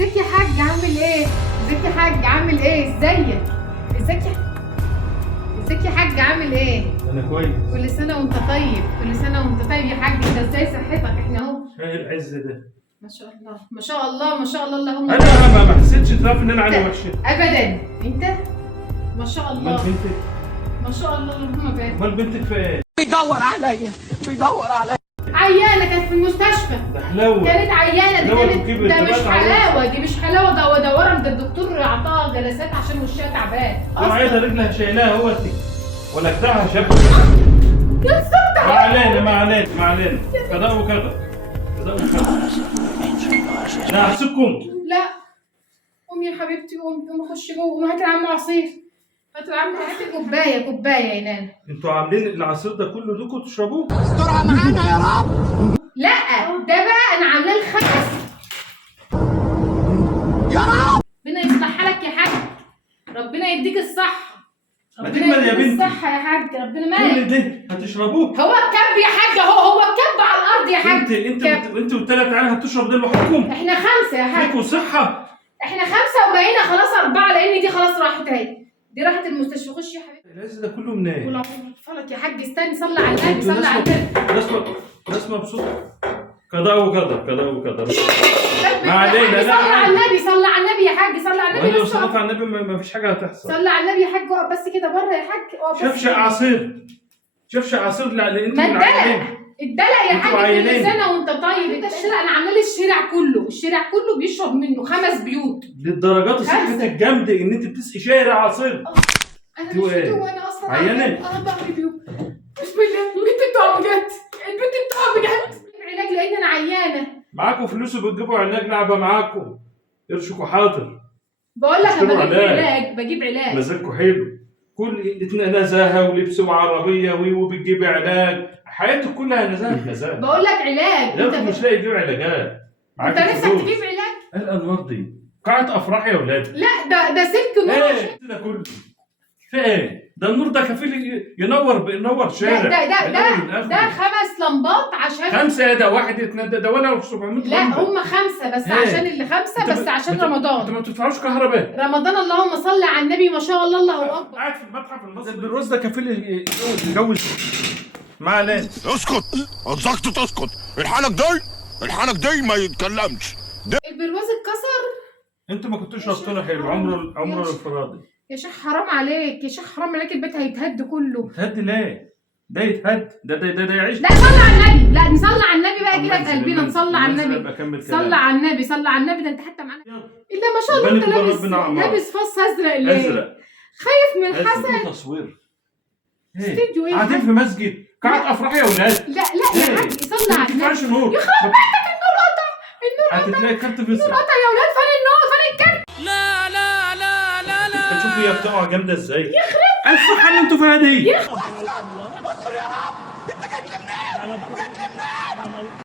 ازيك يا حاج عامل ايه؟ ازيك يا حاج عامل ايه؟ ازيك؟ ازيك يا حاج عامل ايه؟ انا كويس. كل سنة وانت طيب، كل سنة وانت طيب يا حاج. انت ازاي صحتك؟ احنا اهو ايه العز ده؟ ما شاء الله ما شاء الله ما شاء الله اللهم انا ما حسيتش تعرف ان انا عندي وحشه ابدا. انت ما شاء امال الله بنتك؟ ما شاء الله اللهم بارك. امال بنتك في ايه؟ بيدور عليا عيانة كانت في المستشفى، ده حلاوه. كانت عيانة. دي حلاوة كانت وكبر، ده ده مش بقى حلاوة، دي مش حلاوة، ده ورم. ده الدكتور اعطاها جلسات عشان وشها تعبان انا عايزه رجلها شايلاها هوتي ولا كتاعها شبه. يا صدق. ما علينا كذا وكذا انا هحسبكم. لا قومي يا حبيبتي، قومي خشي جوه، قومي هاتي لعم عصير، هاتي لعم، هاتي كوبايه يا نانا. انتوا عاملين العصير ده كله لكم تشربوه؟ استرها معانا يا رب. لا ده بقى انا عاملاه الخمس. يا رب ربنا يصلح حالك يا حاج، ربنا يديك الصحه، ما ربنا تكمل يا يديك بنتي. الصحه يا حاج. ربنا كل مالك. ده هتشربوه؟ هو الكب يا حاج اهو، هو الكب على الارض يا حاج. انت والثلاث عيال هتشرب ده لوحدكم؟ احنا خمسه يا حاج، فيكم صحه؟ احنا خمسه وبقينا خلاص اربعه، لان دي خلاص راحت اهي، دي راحت المستشفى. خش يا حبيبتي. العز ده كله منين؟ قول فلك يا حاج. استني، صلي على النبي، صلي على النبي. ناس مبسوطه كذا وكذا. ما علينا. صلي على النبي، صلي على النبي يا حاج، صلي على النبي. لو صليت على النبي ما فيش حاجه هتحصل. صلي على النبي يا حاج، اقف بس كده بره يا حاج، اقف بس. شفشق عصير لا انت ما العينين. الدلق يا حاج. كل عينين. سنه وانت طيب. انت الشارع انا عامله لي الشارع كله بيشرب منه 5 بيوت. للدرجات صحتك جامده ان انت بتسقي شارع عصير. انا تو مش ايه؟ وانا اصلا عيانة؟ انا ظهري بيوم. بسم الله، البنت بتقع بجد، البنت بتقع بجد. علاج لان انا عيانه. معاكم فلوس وبتجيبوا علاج لعبه معاكم. قرشكوا حاضر. بقول لك اشتروا انا بجيب علاج. مزاجكوا حلو. كل نزاهه ولبس وعربيه وبتجيبي علاج. حياتك كلها نزاهه. بقول لك علاج. لا مش لاقي تجيب علاجات. انت نفسك تجيب علاج؟ ايه الانوار دي؟ قاعة افراح يا ولاد. لا ده سلك نور. ايه ده كله؟ في ايه؟ ده النور ده كفيل ينور شارع. ده 5 لمبات عشان 5 ايه ده؟ واحد ده ولا 700 لا لمبة. هم 5 بس. ايه؟ عشان اللي 5 بس عشان انتوا رمضان. ما بتدفعوش كهرباء. رمضان اللهم صل على النبي، ما شاء الله، الله اكبر. قاعد في المتحف المصري. البروز ده كفيل يتجوز. ما علينا. اسكت، انصحت تسكت. الحنك دي ما يتكلمش. البرواز اتكسر. انتوا ما كنتوش رابطينه حلو. عمره الانفرادي. يا شيخ حرام عليك، يا شيخ حرام عليك، البيت هيتهد كله. يتهد ليه؟ ده يتهد. ده يعيش. لا صلي على النبي، لا نصلي على النبي بقى كده في قلبنا. نصلي على النبي، صلي على النبي، صلي على النبي. ده انت حتى معانا الا ما شاء الله. انت لابس فص ازرق ليه؟ خايف من الحسد. تصوير. استديو ايه؟ قاعدين في مسجد. قاعة افراح يا ولاد. لا يا حاج، صلي على النبي. ما نور. يخرب بيتك، النور قطع. هتتلاقي كارت في النور قطع يا ولاد. فين النور؟ فين الكارت؟ شوفوا هي بتقع جامده ازاي. يخرب الصحه اللي انتوا فيها دي.